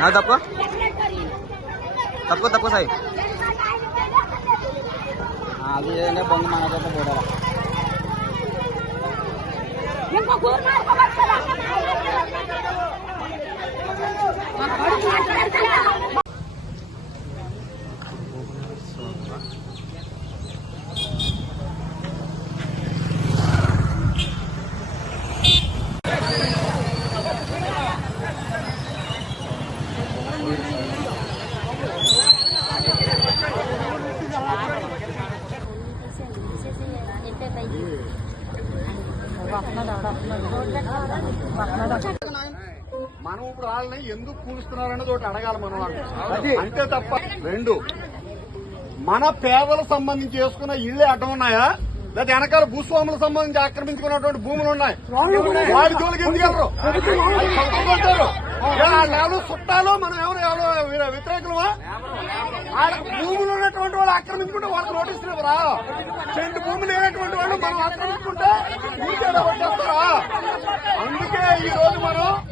నా తప్ప? తక్కువ తక్కువ సాయి. అది ఏదైనా బంద్ మనకైతే పోడాలి ఇంకో కూర మాట్లాడతారా మనం కూలుస్తున్నారన్నది ఒకటి అడగాలి మనం వాళ్ళని. అంతే తప్ప రెండు మన పేదలకు సంబంధించి చేసుకున్న ఇళ్ళే అడ్డం ఉన్నాయా? లేదా వెనకాల భూస్వాములకు సంబంధించి ఆక్రమించుకున్నటువంటి భూములు ఉన్నాయి. వాడి జోలికి ఎందుకు వెళ్ళరు? అది వాళ్ళు చుట్టాలు మనం ఎవరు ఎవరు వీర- వ్యతిరేకులమా? భూములు ఉన్నటువంటి వాళ్ళు ఆక్రమించుకుంటే వాళ్ళకి నోటీసులు ఇవ్వరా? చెండు భూములు లేనటువంటి వాళ్ళు మనం ఆక్రమించుకుంటే అందుకే ఈ రోజు మనం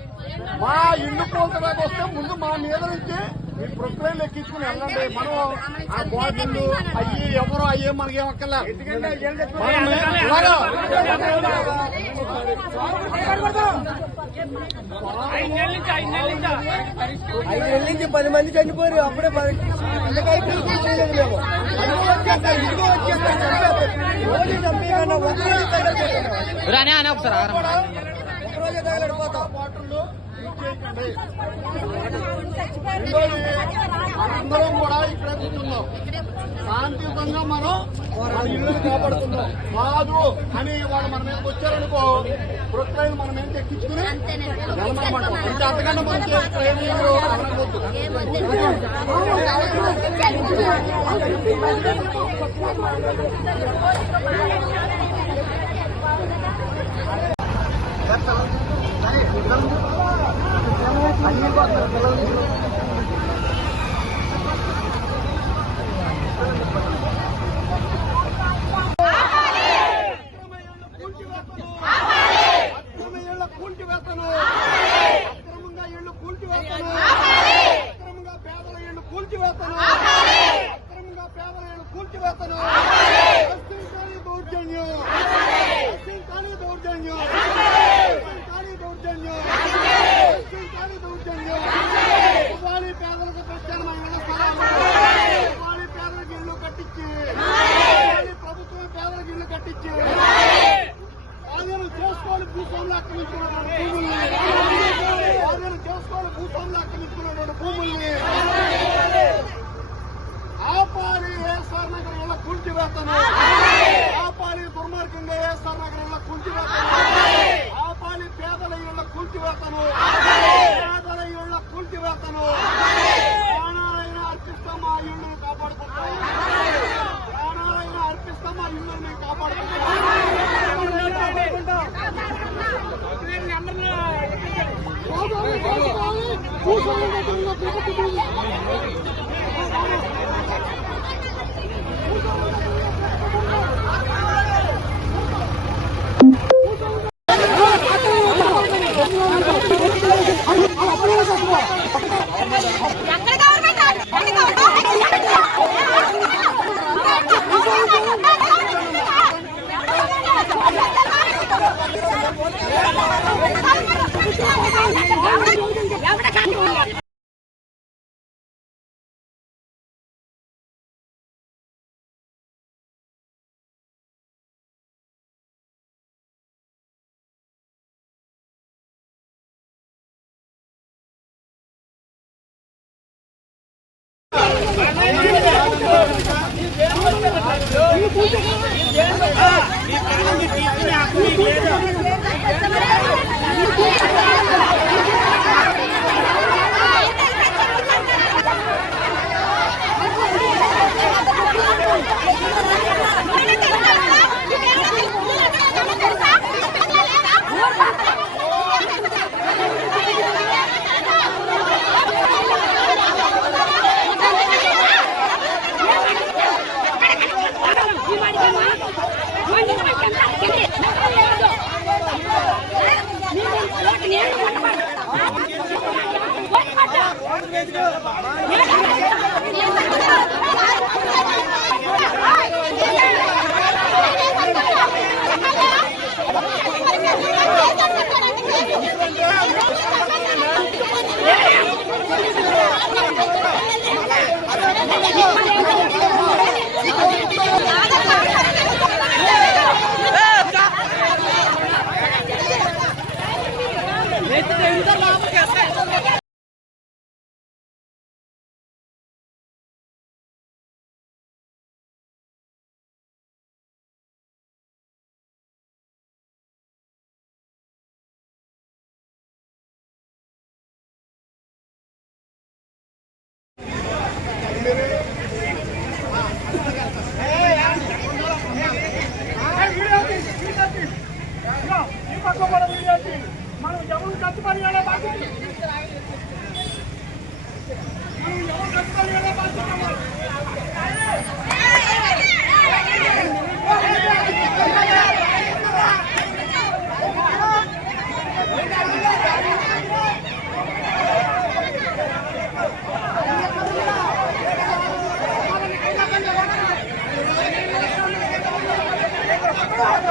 మా ఇల్లు పోల్చడానికి వస్తే ముందు మా మీద నుంచి మీ ప్రొక్లైన్ ఎక్కించుకుని వెళ్ళండి. మనం ఆ బాటిల్లు అయ్యి ఎవరో అయ్యే మనకేం ఐదేళ్ళ నుంచి పది మంది చనిపోయారు అప్పుడే పది పిల్లకాయలు తీసుకొచ్చేది మేము అదిగో వచ్చేస్తారు, ఇదిగో వచ్చేస్తారు, చంపేస్తారు. రోజు చంపేయకుండా ఒక రోజు తగలబెట్టారు. రానే అనే ఒకసారి ఆగరా. ఒక రోజే తగలడిపోతాం బాటిల్లు ఇచ్చేయకండి. అందరం కూడా ఇక్కడే కూర్చున్నాం. శాంతియుతంగా మనం మన ఇల్లు కాపాడుతున్నాం కాదు అని వాళ్ళు మన మీదకి వచ్చారనుకో ప్రొక్లైన్ మనం ఏం ఎక్కించుకుని వెళ్ళమనమాట అంటే అంతకన్నా మనం చేసే ట్రైనింగ్ Thank you. ఆపాలి దుర్మార్గంగా నగరంలో నగర్ కూల్చివేతను ఆపాలి పేదల ఇళ్ళ కూల్చివేతను పేదల ఇళ్ళ కూల్చివేతను ప్రాణాలైనా అర్పిస్తాం ఆ ఇళ్ళను కాపాడుకుంటాం? ప్రాణాలైనా అర్పిస్తాం ఆ ఇళ్ళను మేము ఎక్కడ గవర్నమెంట్ ఎక్కడ గవర్నమెంట్ తెలుసా వాళ్ళు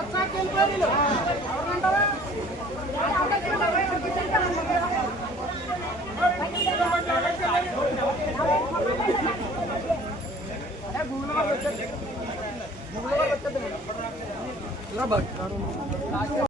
దారి పంపలేరు పంచాయతీ వల్ల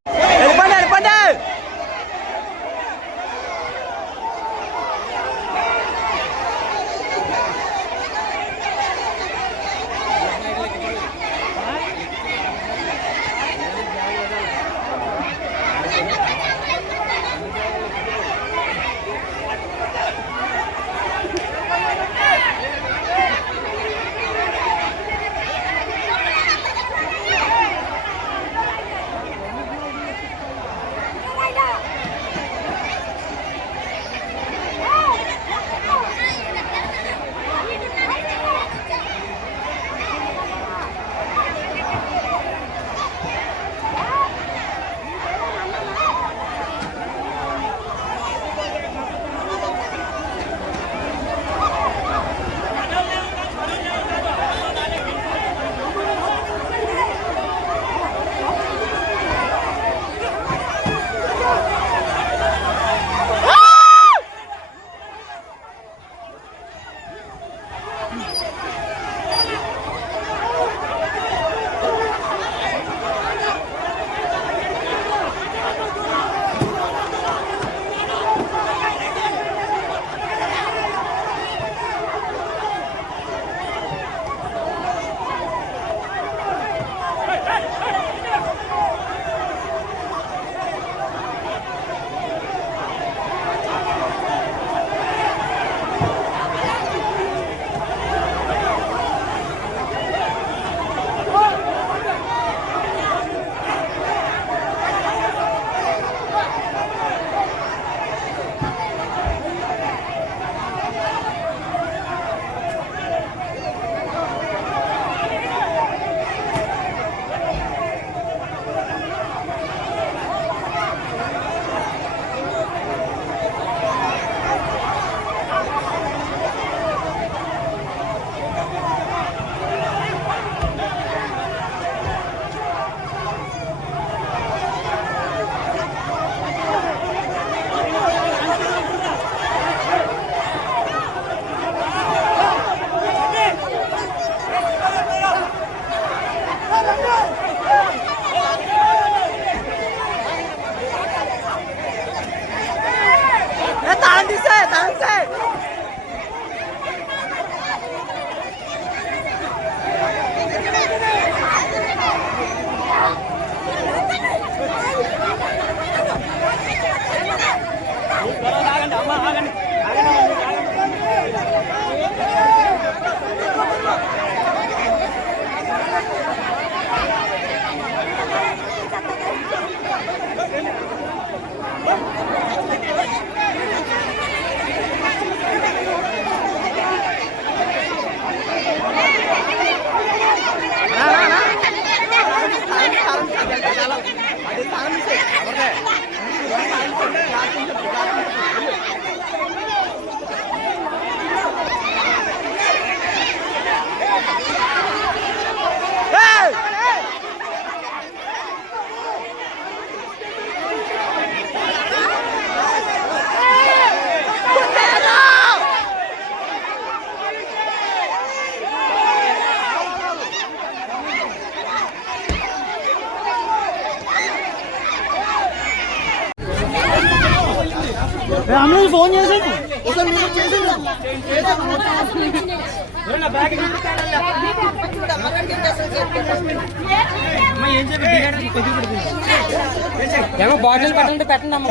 ఏమో బాటిల్ పెట్టండి పెట్టండి అమ్మ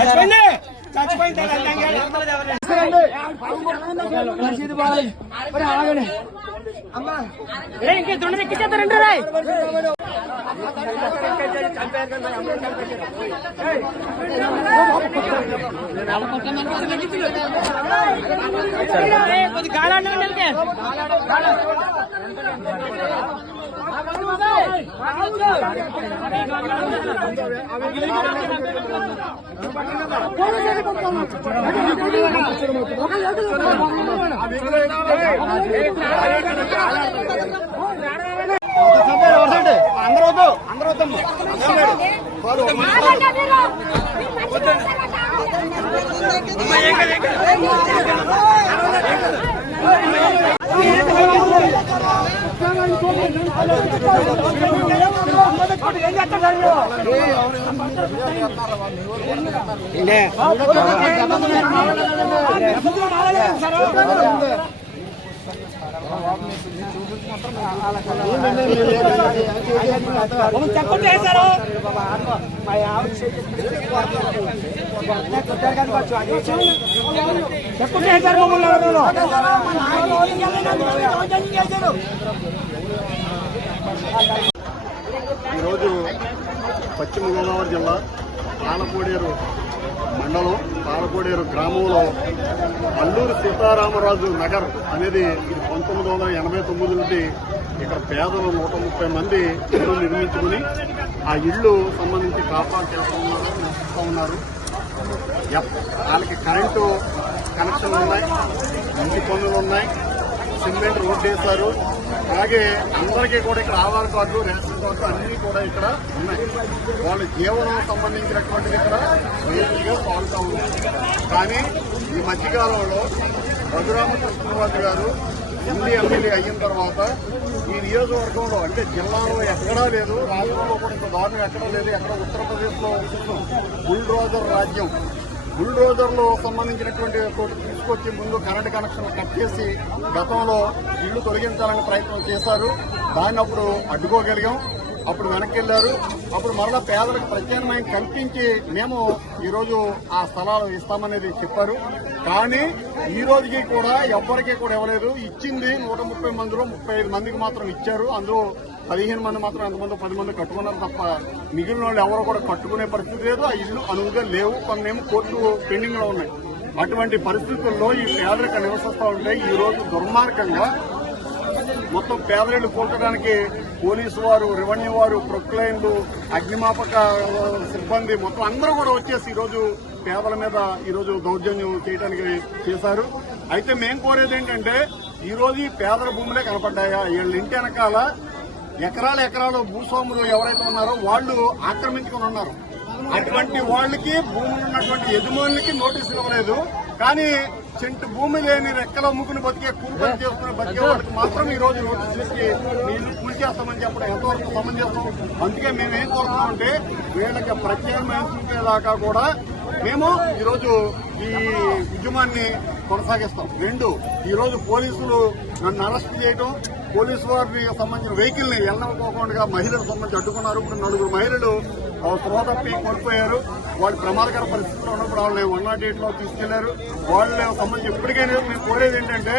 కొద్ది గాలి అందరూ వద్దు అందరూ వద్దమ్మా ఏం ఈరోజు పశ్చిమ గోదావరి జిల్లా పాలకోడేరు మండలం పాలకోడేరు గ్రామంలో అల్లూరు సీతారామరాజు నగర్ అనేది పంతొమ్మిది వందల ఎనభై తొమ్మిది నుండి ఇక్కడ పేదలు నూట ముప్పై మంది ఇల్లు నిర్మించుకుని ఆ ఇల్లు సంబంధించి కాపాడు చేస్తూ ఉన్నారు నడుస్తూ ఉన్నారు. ఎప్- వాళ్ళకి కరెంటు కనెక్షన్లు ఉన్నాయి ఇంటి పనులు ఉన్నాయి సిమెంట్ రోడ్ వేశారు. అలాగే అందరికీ కూడా ఇక్కడ ఆధార్ కార్డు రేషన్ కార్డు అన్ని కూడా ఇక్కడ ఉన్నాయి. వాళ్ళ జీవనం సంబంధించినటువంటిది ఇక్కడ స్వయంగా సాగుతూ ఉంది కానీ ఈ మధ్యకాలంలో రఘురామ గారు ఢిల్లీ ఎమ్మెల్యే అయిన తర్వాత ఈ నియోజకవర్గంలో అంటే జిల్లాలో ఎక్కడా లేదు రాష్ట్రంలో కూడా ఇంత దారుణం ఎక్కడా లేదు ఎక్కడ ఉత్తరప్రదేశ్లో బుల్డ్రోజర్ రాజ్యం. బుల్డోజర్లు సంబంధించినటువంటి ఒకటి తీసుకొచ్చి ముందు కరెంట్ కనెక్షన్ కట్ చేసి గతంలో ఇళ్ళు తొలగించాలని ప్రయత్నం చేశారు. దాన్ని అప్పుడు అడ్డుకోగలిగాం. అప్పుడు వెనక్కి వెళ్ళారు అప్పుడు మరలా పేదలకు ప్రత్యామ్నాయం కల్పించి మేము ఈరోజు ఆ స్థలాలు ఇస్తామనేది చెప్పారు. కానీ ఈ రోజుకి కూడా ఎవ్వరికీ కూడా ఇవ్వలేదు. ఇచ్చింది నూట ముప్పై మందిలో ముప్పై ఐదు మందికి మాత్రం ఇచ్చారు. అందులో పదిహేను మంది మాత్రం ఎంతమంది పది మంది కట్టుకున్నారు తప్ప మిగిలిన వాళ్ళు ఎవరు కూడా కట్టుకునే పరిస్థితి లేదు. ఆ ఇల్లు అనువుగా లేవు. కొన్నేమో కోర్టు పెండింగ్లో ఉన్నాయి. అటువంటి పరిస్థితుల్లో ఈ పేదరిక నివసిస్తూ ఉంటే ఈ రోజు దుర్మార్గంగా మొత్తం పేదరిళ్ళు కోల్చడానికి పోలీసు వారు రెవెన్యూ వారు ప్రొక్లైన్లు అగ్నిమాపక సిబ్బంది మొత్తం అందరూ కూడా వచ్చేసి ఈరోజు పేదల మీద ఈరోజు దౌర్జన్యం చేయడానికి చేశారు. అయితే మేం కోరేది ఏంటంటే ఈ ఈ పేదల భూములే కనపడ్డాయా? వీళ్ళ ఇంటి వెనకాల ఎకరాల ఎకరాలు భూస్వాములు ఎవరైతే ఉన్నారో వాళ్ళు ఆక్రమించుకుని ఉన్నారు. అటువంటి వాళ్ళకి భూములు ఉన్నటువంటి యజమానులకి నోటీసులు ఇవ్వలేదు. కానీ చెంటు భూమి లేని రెక్కల ముగ్గును బతికే కూలి పని చేసుకుని బతికే వాళ్ళకి మాత్రం ఈ రోజు నోటీసులు ఇచ్చి నీళ్ళు చేస్తామని చెప్పడం ఎంతవరకు సమంజసం. అందుకే మేము ఏం కోరుతున్నామంటే వీళ్ళకి ప్రత్యామ్నాయం చూపేదాకా కూడా మేము ఈరోజు ఈ ఉద్యమాన్ని కొనసాగిస్తాం. రెండు ఈరోజు పోలీసులు నన్ను అరెస్ట్ చేయడం పోలీసు వారికి సంబంధించిన వెహికల్ని వెళ్ళకపోకుండా మహిళలకు సంబంధించి అడ్డుకున్నారు. ఇప్పుడు నలుగురు మహిళలు స్పృహ తప్పి కోల్పోయారు. వాళ్ళు ప్రమాదకర పరిస్థితిలో ఉన్నప్పుడు వాళ్ళని వన్ నాట్ ఎయిట్లో తీసుకెళ్ళారు. వాళ్ళ సంబంధించి ఎప్పటికైనా మేము కోరేది ఏంటంటే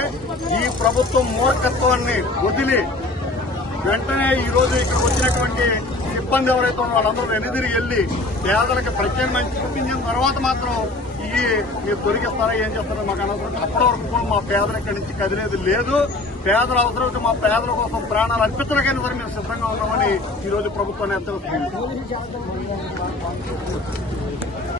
ఈ ప్రభుత్వం మూర్ఖత్వాన్ని వదిలి వెంటనే ఈ రోజు ఇక్కడ వచ్చినటువంటి సిబ్బంది ఎవరైతే ఉన్నారో వాళ్ళందరూ వెనుదిరిగి వెళ్ళి పేదలకు మంచి చూపించిన తర్వాత మాత్రం ఈ మీరు దొరికిస్తారా ఏం చేస్తారో మాకు అనవసరం. అప్పటి వరకు కూడా మా పేదలు ఇక్కడి నుంచి కదిలేదు లేదు. పేదల అవసరం అయితే మా పేదల కోసం ప్రాణాలు అర్పించడానికైనా సరే మేము సిద్ధంగా ఉన్నామని ఈరోజు ప్రభుత్వాన్ని హెచ్చరిస్తుంది